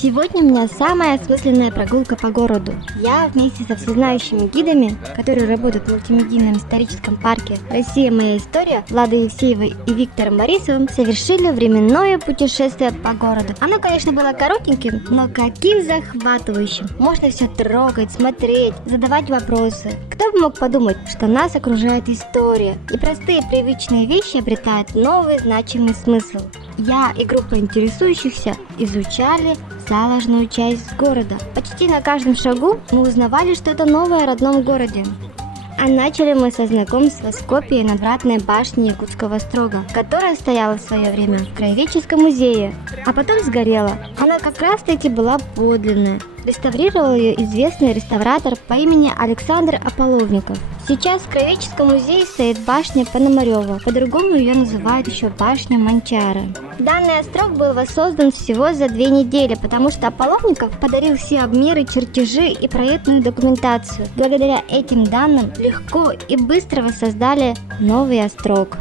Сегодня у меня самая осмысленная прогулка по городу. Я вместе со всезнающими гидами, которые работают в мультимедийном историческом парке «Россия. Моя история», Владой Евсеевой и Виктором Борисовым, совершили временное путешествие по городу. Оно, конечно, было коротеньким, но каким захватывающим. Можно все трогать, смотреть, задавать вопросы. Кто бы мог подумать, что нас окружает история, и простые привычные вещи обретают новый значимый смысл. Я и группа интересующихся изучали заложенную часть города. Почти на каждом шагу мы узнавали что-то новое о родном городе. А начали мы со знакомства с копией надвратной башни Якутского острога, которая стояла в свое время в Краеведческом музее, а потом сгорела. Она как раз таки была подлинная. Реставрировал ее известный реставратор по имени Александр Ополовников. Сейчас в Краеведческом музее стоит башня Пономарева, по-другому ее называют еще башня Манчара. Данный острог был воссоздан всего за 2 недели, потому что Ополовников подарил все обмеры, чертежи и проектную документацию. Благодаря этим данным легко и быстро воссоздали новый острог.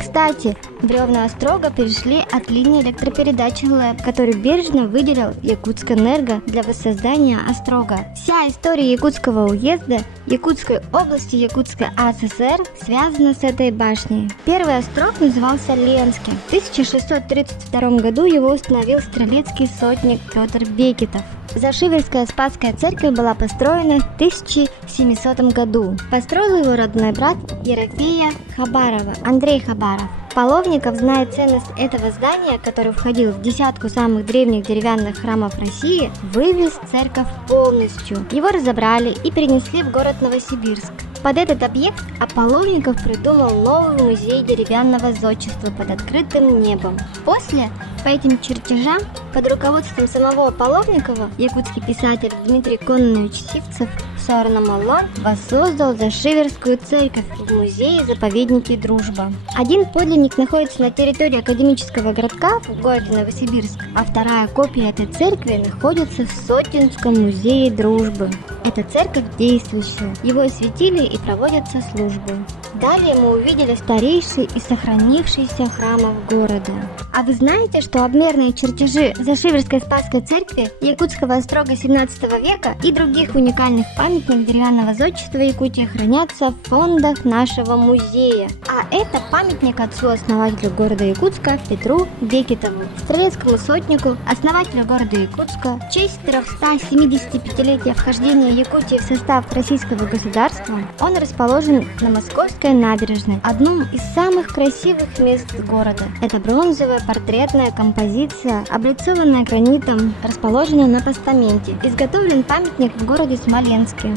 Кстати, бревна острога перешли от линии электропередачи ЛЭП, который бережно выделил Якутскэнерго для воссоздания острога. Вся история Якутского уезда, Якутской области, Якутской АССР связана с этой башней. Первый острог назывался Ленским. В 1632 году его установил стрелецкий сотник Петр Бекетов. Зашиверская Спасская церковь была построена в 1700 году. Построил его родной брат Ерофея Хабарова, Андрей Хабаров. Ополовников, зная ценность этого здания, который входил в десятку самых древних деревянных храмов России, вывез церковь полностью. Его разобрали и перенесли в город Новосибирск. Под этот объект Ополовников придумал новый музей деревянного зодчества под открытым небом. После, по этим чертежам, под руководством самого Ополовникова, якутский писатель Дмитрий Кононович Сивцев Сорномолон воссоздал Зашиверскую церковь в музее-заповеднике Дружба. Один подлинник находится на территории академического городка в городе Новосибирск, а вторая копия этой церкви находится в Сотинском музее Дружбы. Эта церковь действующая, его осветили и проводятся службы. Далее мы увидели старейший и сохранившийся храмов города. А вы знаете, что обмерные чертежи Зашиверской Спасской церкви, Якутского острога 17 века и других уникальных памятников деревянного зодчества Якутии хранятся в фондах нашего музея? А это памятник отцу-основателю города Якутска Петру Бекетову, стрелецкому сотнику, основателю города Якутска. В честь 375-летия вхождения Якутии в состав российского государства он расположен на Московской набережной, одном из самых красивых мест города. Это бронзовая портретная композиция, облицованная гранитом, расположена на постаменте. Изготовлен памятник в городе Смоленске.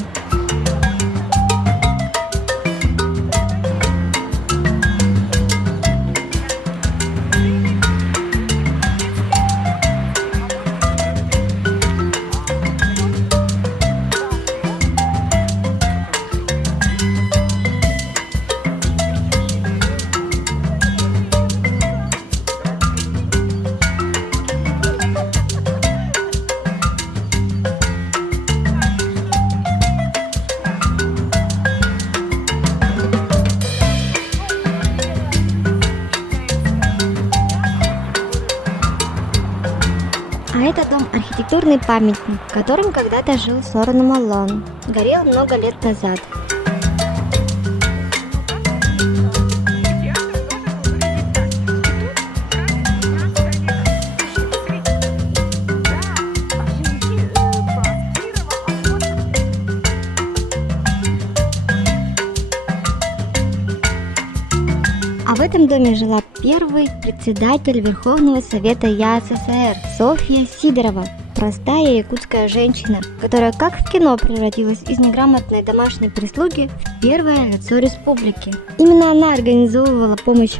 А это дом архитектурный памятник, в котором когда-то жил Сорномолон. Горел много лет назад. А в этом доме жила первый председатель Верховного Совета ЯССР Софья Сидорова, простая якутская женщина, которая как в кино превратилась из неграмотной домашней прислуги в первое лицо республики. Именно она организовывала помощь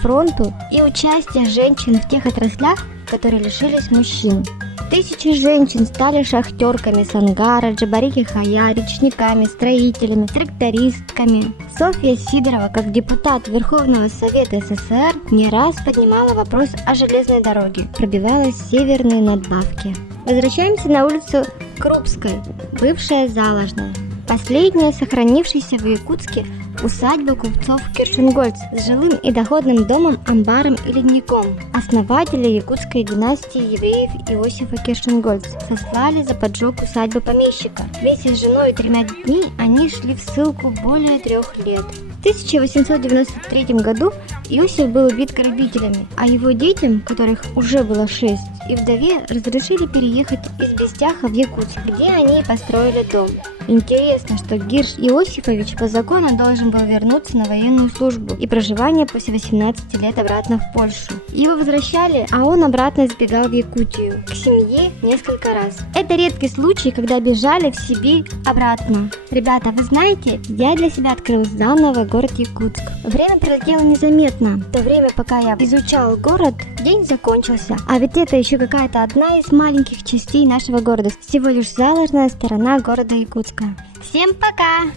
фронту и участие женщин в тех отраслях, которые лишились мужчин. В Тысячи женщин стали шахтерками с ангара, Джабарики-Хая, речниками, строителями, трактористками. Софья Сидорова, как депутат Верховного Совета СССР, не раз поднимала вопрос о железной дороге, пробивала северные надбавки. Возвращаемся на улицу Крупской, бывшая Заложная. Последняя сохранившаяся в Якутске усадьба купцов Киршенгольц с жилым и доходным домом, амбаром и ледником. Основатели якутской династии евреев Иосифа Киршенгольц сослали за поджог усадьбы помещика. Вместе с женой и 3 детьми они шли в ссылку более 3 лет. В 1893 году Иосиф был убит грабителями, а его детям, которых уже было 6, и вдове разрешили переехать из Бестяха в Якутск, где они построили дом. Интересно, что Гирш Иосифович по закону должен был вернуться на военную службу и проживание после 18 лет обратно в Польшу. Его возвращали, а он обратно сбегал в Якутию, к семье несколько раз. Это редкий случай, когда бежали в Сибирь обратно. Ребята, вы знаете, я для себя открыл заново город Якутск. Время пролетело незаметно. В то время, пока я изучал город, день закончился. А ведь это еще какая-то одна из маленьких частей нашего города. Всего лишь заложная сторона города Якутска. Всем пока!